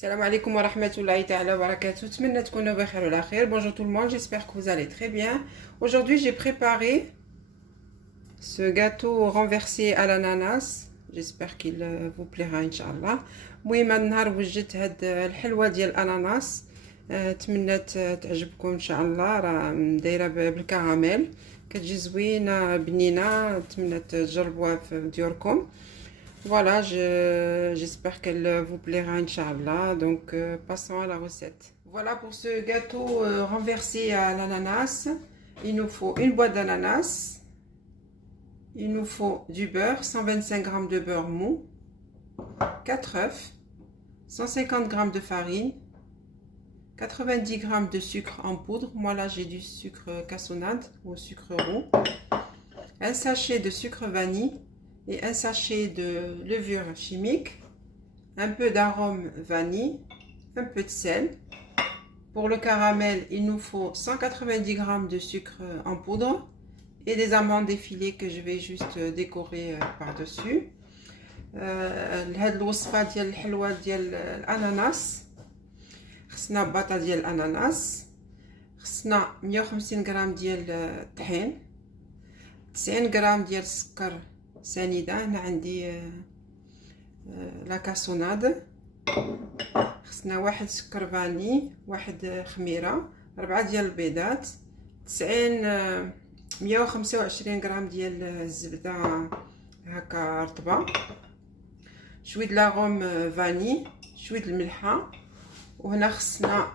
Salam alaikum wa rahmatullahi ta'ala wa barakatuh. Bonjour tout le monde, j'espère que vous allez très bien. Aujourd'hui, j'ai préparé ce gâteau renversé à l'ananas. J'espère qu'il vous plaira, Inch'Allah. المهم هاد النهار وجدت هاد الحلوة ديال الأناناس. تمنيت تعجبكم إن شاء الله. راه دايرة بالكراميل، كتجي زوينة بنينة. تمنيت تجربوها في ديوركم. Voilà, j'espère qu'elle vous plaira, Inch'Allah. Donc, passons à la recette. Voilà pour ce gâteau renversé à l'ananas. Il nous faut une boîte d'ananas. Il nous faut du beurre, 125 g de beurre mou, 4 œufs, 150 g de farine, 90 g de sucre en poudre. Moi là, j'ai du sucre cassonade ou sucre roux. Un sachet de sucre vanille et un sachet de levure chimique, un peu d'arôme vanille, un peu de sel. Pour le caramel, il nous faut 190 g de sucre en poudre et des amandes effilées que je vais juste décorer par-dessus. هاد الوصفة ديال الحلوة ديال الأناناس، خصنا باطا ديال الأناناس، خصنا 150 غرام ديال الطحين، 90 غرام ديال السكر سنيدة. هنا عندي لا كاسوناد. خصنا واحد سكر فاني، واحد خميرة، 4 ديال البيضات، 125 غرام ديال الزبدة هكا رطبة، شويه لاغوم فاني، شويه الملحة. وهنا خصنا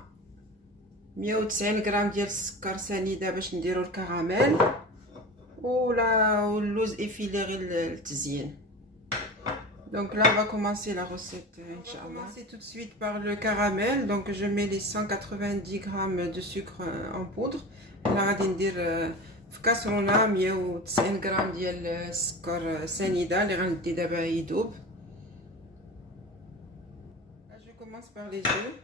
190 غرام ديال السكر سنيدة باش نديرو الكراميل، واللوز افيلي غير للتزيين. Donc là on va commencer la recette, Inch'Allah. On va commencer tout de suite par le caramel. Donc je mets les 190 g de sucre en poudre. هنا غادي ندير في كاسرونه 190 غرام ديال السكر سنيده اللي غندي دابا يذوب. Je commence par les œufs.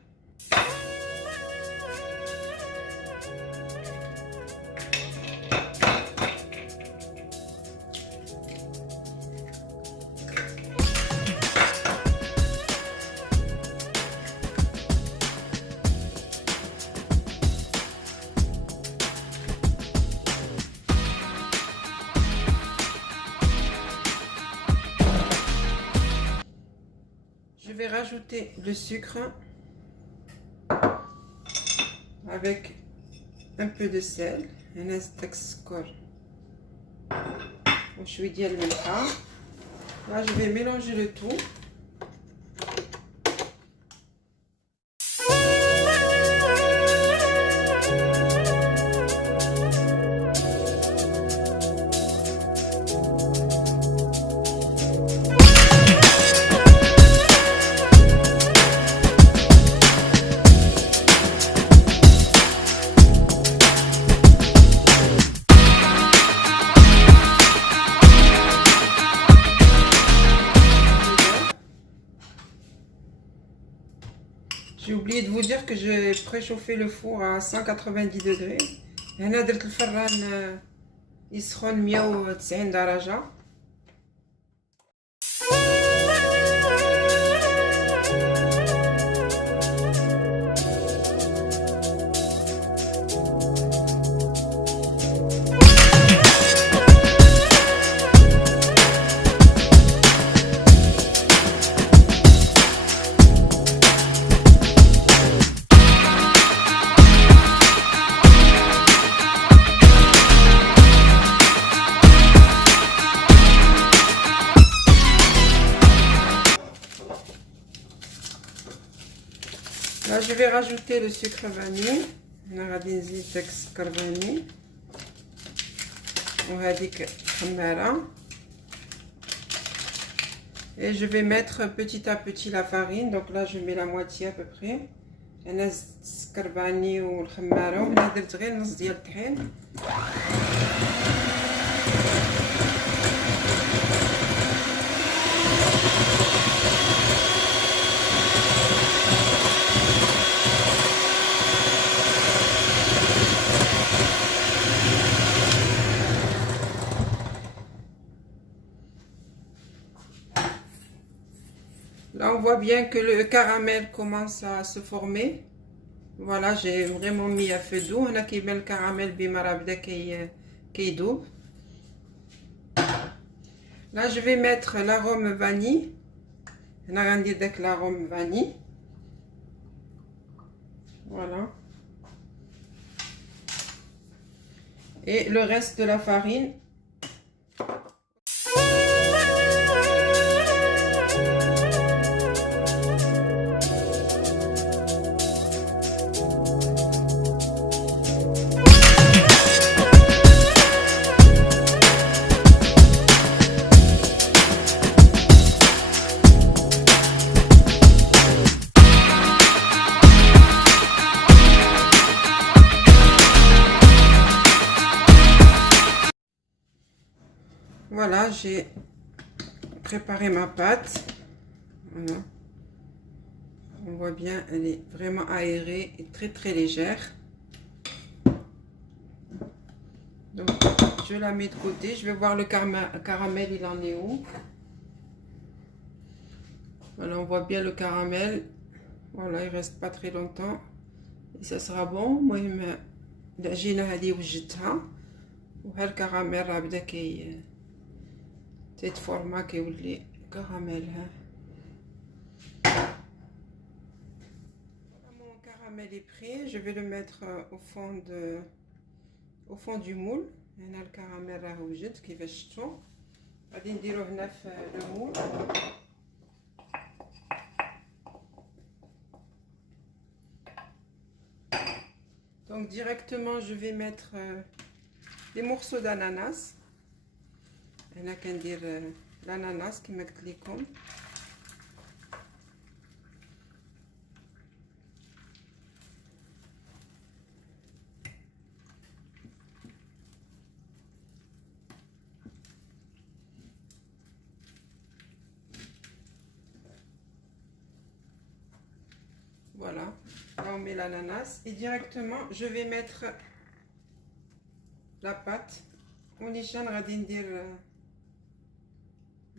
Je vais rajouter le sucre avec un peu de sel. هنا زدت السكر وشويه ديال الملحه. Là je vais mélanger le tout. J'ai oublié de vous dire que j'ai préchauffé le four à 190 degrés. هنا درت الفران يسخن 190 درجة. Là, je vais rajouter le sucre vanille. هنا غادي نزيد داك السكر فاني وهذيك الخمارة. Et je vais mettre petit à petit la farine. Donc là, je mets la moitié à peu près. أنا زدت السكر فاني والخمارة، وهنا درت غير نص ديال الطحين. Là, on voit bien que le caramel commence à se former. Voilà, j'ai vraiment mis à feu doux. On a qui met le caramel bimarabda qui doux. Là, je vais mettre l'arôme vanille. On a rendu avec l'arôme vanille. Voilà. Et le reste de la farine. Voilà, j'ai préparé ma pâte. Voilà. On voit bien, elle est vraiment aérée et très légère. Donc, je la mets de côté. Je vais voir le caramel, il en est où. Voilà, on voit bien le caramel. Voilà, il reste pas très longtemps. Et ça sera bon. Moi, العجينة هذه وجدتها وهالكراميل راه بدا تيتفورما كيولي كراميل. ها mon caramel est prêt. Je vais le mettre au fond du moule. هنا الكراميل راه وجد كيفاش شفتوا. غادي نديروه هنا في لو moule. Donc directement je vais mettre des morceaux d'ananas. هنا كندير l'ananas كما قلت لكم. Voilà, là on met l'ananas et directement je vais mettre la pâte. ونيشان غادي ندير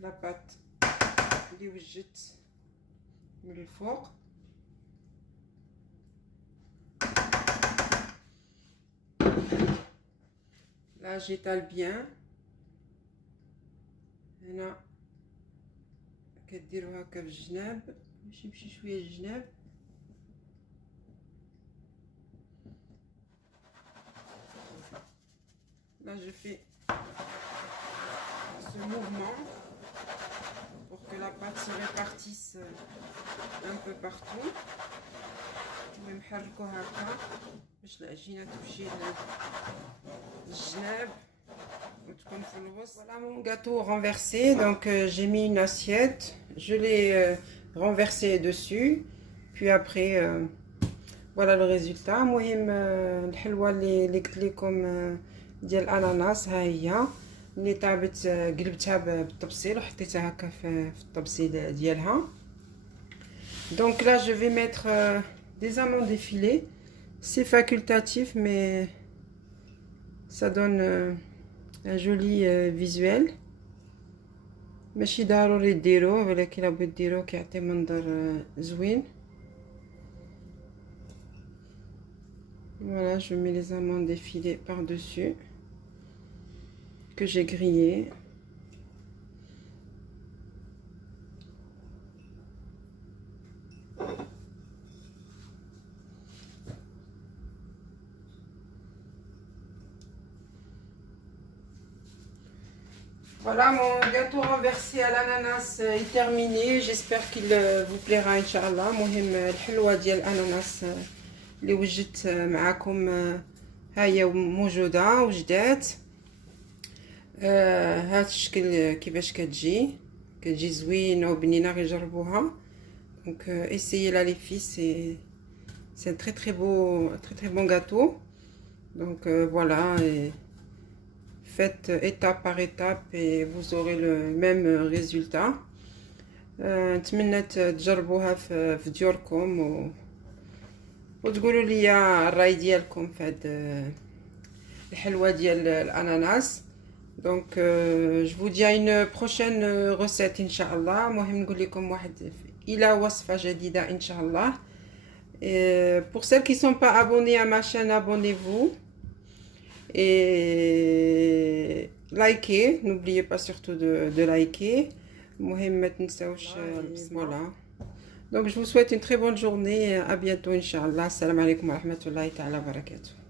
la pâte اللي وجدت من الفوق. Là j'étale bien. هنا كديروا هكا بالجناب باش يمشي شويه الجناب. Là, je fais ce mouvement pour que la pâte se répartisse un peu partout. ونحركو هكا باش العجينة تمشي للجناب وتكون في الوسط. Voilà mon gâteau renversé. Donc j'ai mis une assiette, je l'ai renversé dessus, puis après voilà le résultat. المهم الحلوة اللي قلت لكم ديال الاناناس ها هي اللي طابت قلبتها بالطبسيل وحطيتها هكا في الطبسيل ديالها. Donc là je vais mettre des amandes effilées. C'est facultatif mais ça donne un joli visuel. ماشي ضروري ديروه ولكن لو بغيت ديروه كيعطي منظر زوين. Voilà, je mets les amandes effilées par-dessus que j'ai grillées. Voilà, mon gâteau renversé à l'ananas est terminé. J'espère qu'il vous plaira, Inch'Allah. المهم الحلوة ديال الأناناس اللي وجدت معكم ها هي موجودة وجدات. هاد الشكل كيفاش كتجي زوينة وبنينة. غير جربوها. Donc essayez-la les filles, c'est un très bon gâteau. Donc voilà, et faites étape par étape et vous aurez le même résultat. نتمنى تجربوها في ديوركم وتقولوا لي الراي ديالكم في هاد الحلوة ديال الاناناس. Donc je vous dis à une prochaine recette Inch'Allah. المهم نقول لكم واحد إلى وصفة جديدة إن شاء الله. Et pour celles qui ne sont pas abonnées à ma chaîne, abonnez-vous et likez. N'oubliez pas surtout de liker. Voilà. Donc je vous souhaite une très bonne journée. À bientôt, Inch'Allah. Salam alaikum wa rahmatullahi ta'ala wa barakatuh.